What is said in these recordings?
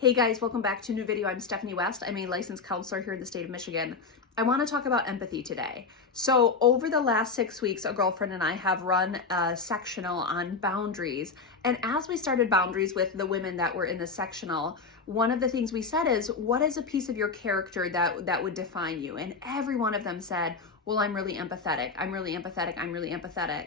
Hey guys, welcome back to a new video. I'm Stephanie West. I'm a licensed counselor here in the state of Michigan. I want to talk about empathy today. So over the last 6 weeks, a girlfriend and I have run a sectional on boundaries. And as we started boundaries with the women that were in the sectional, one of the things we said is, what is a piece of your character that would define you? And every one of them said, well, I'm really empathetic. I'm really empathetic. I'm really empathetic.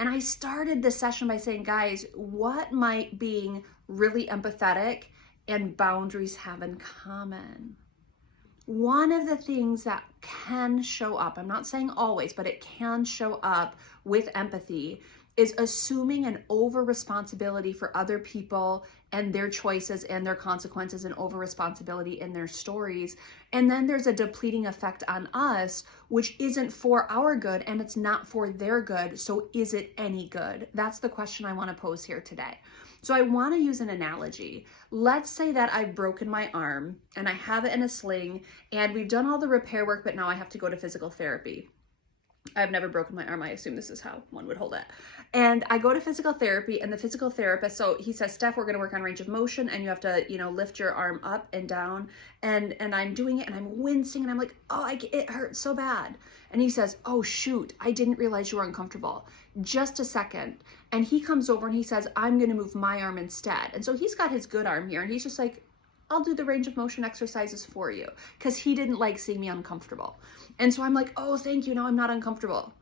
And I started the session by saying, guys, what might being really empathetic and boundaries have in common? One of the things that can show up, I'm not saying always, but it can show up with empathy, is assuming an over responsibility for other people and their choices and their consequences, and over responsibility in their stories. And then there's a depleting effect on us, which isn't for our good and it's not for their good. So is it any good? That's the question I want to pose here today. So I want to use an analogy. Let's say that I've broken my arm and I have it in a sling and we've done all the repair work, but now I have to go to physical therapy. I've never broken my arm. I assume this is how one would hold it. And I go to physical therapy, and the physical therapist, so he says, Steph, we're going to work on range of motion, and you have to, lift your arm up and down. And I'm doing it and I'm wincing and I'm like, oh, it hurts so bad. And he says, oh shoot, I didn't realize you were uncomfortable. Just a second. And he comes over and he says, I'm going to move my arm instead. And so he's got his good arm here and he's just like, I'll do the range of motion exercises for you, because he didn't like seeing me uncomfortable. And so I'm like, oh, thank you. Now I'm not uncomfortable.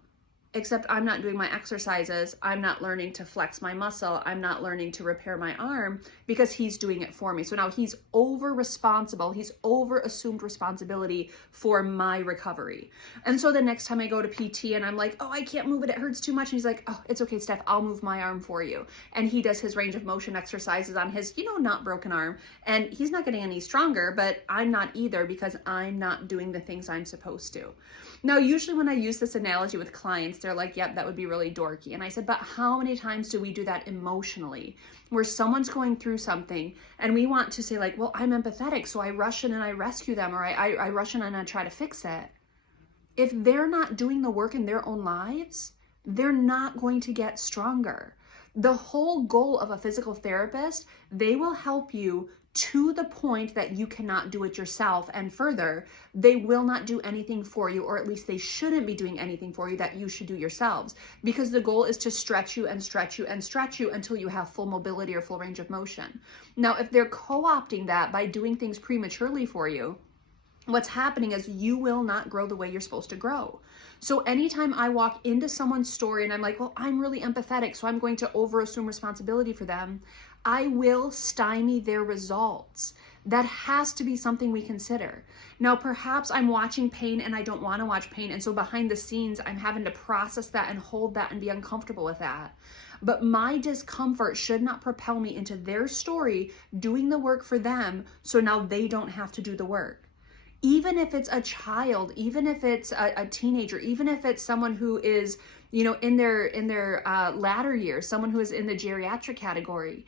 Except I'm not doing my exercises. I'm not learning to flex my muscle. I'm not learning to repair my arm because he's doing it for me. So now he's over responsible. He's over assumed responsibility for my recovery. And so the next time I go to PT and I'm like, oh, I can't move it. It hurts too much. And he's like, oh, it's okay, Steph. I'll move my arm for you. And he does his range of motion exercises on his, not broken arm. And he's not getting any stronger, but I'm not either, because I'm not doing the things I'm supposed to. Now, usually when I use this analogy with clients, they're like, yep, that would be really dorky. And I said, but how many times do we do that emotionally, where someone's going through something and we want to say like, well, I'm empathetic, so I rush in and I rescue them, or I rush in and I try to fix it. If they're not doing the work in their own lives, they're not going to get stronger. The whole goal of a physical therapist, they will help you to the point that you cannot do it yourself. And further, they will not do anything for you, or at least they shouldn't be doing anything for you that you should do yourselves, because the goal is to stretch you and stretch you and stretch you until you have full mobility or full range of motion. Now, if they're co-opting that by doing things prematurely for you, what's happening is you will not grow the way you're supposed to grow. So anytime I walk into someone's story and I'm like, well, I'm really empathetic, so I'm going to over-assume responsibility for them, I will stymie their results. That has to be something we consider. Now, perhaps I'm watching pain and I don't want to watch pain. And so behind the scenes, I'm having to process that and hold that and be uncomfortable with that. But my discomfort should not propel me into their story, doing the work for them, so now they don't have to do the work. Even if it's a child, even if it's a teenager, even if it's someone who is, in their latter years, someone who is in the geriatric category,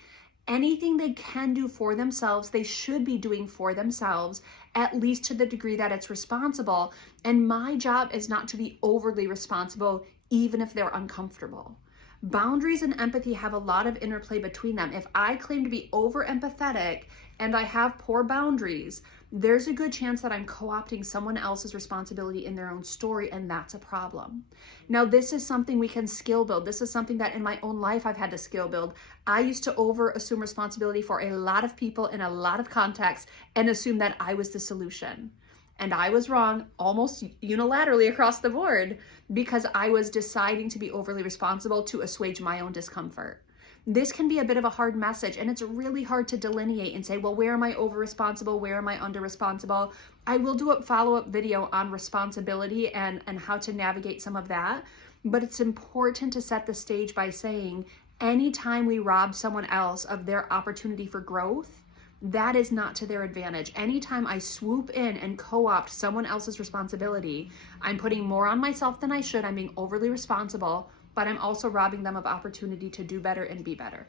anything they can do for themselves, they should be doing for themselves, at least to the degree that it's responsible. And my job is not to be overly responsible, even if they're uncomfortable. Boundaries and empathy have a lot of interplay between them. If I claim to be over empathetic and I have poor boundaries, there's a good chance that I'm co-opting someone else's responsibility in their own story, and that's a problem. Now, this is something we can skill build. This is something that in my own life I've had to skill build. I used to over assume responsibility for a lot of people in a lot of contexts and assume that I was the solution. And I was wrong almost unilaterally across the board, because I was deciding to be overly responsible to assuage my own discomfort. This can be a bit of a hard message, and it's really hard to delineate and say, well, where am I over responsible? Where am I under responsible? I will do a follow-up video on responsibility and how to navigate some of that. But it's important to set the stage by saying, anytime we rob someone else of their opportunity for growth, that is not to their advantage. Anytime I swoop in and co-opt someone else's responsibility, I'm putting more on myself than I should. I'm being overly responsible, but I'm also robbing them of opportunity to do better and be better.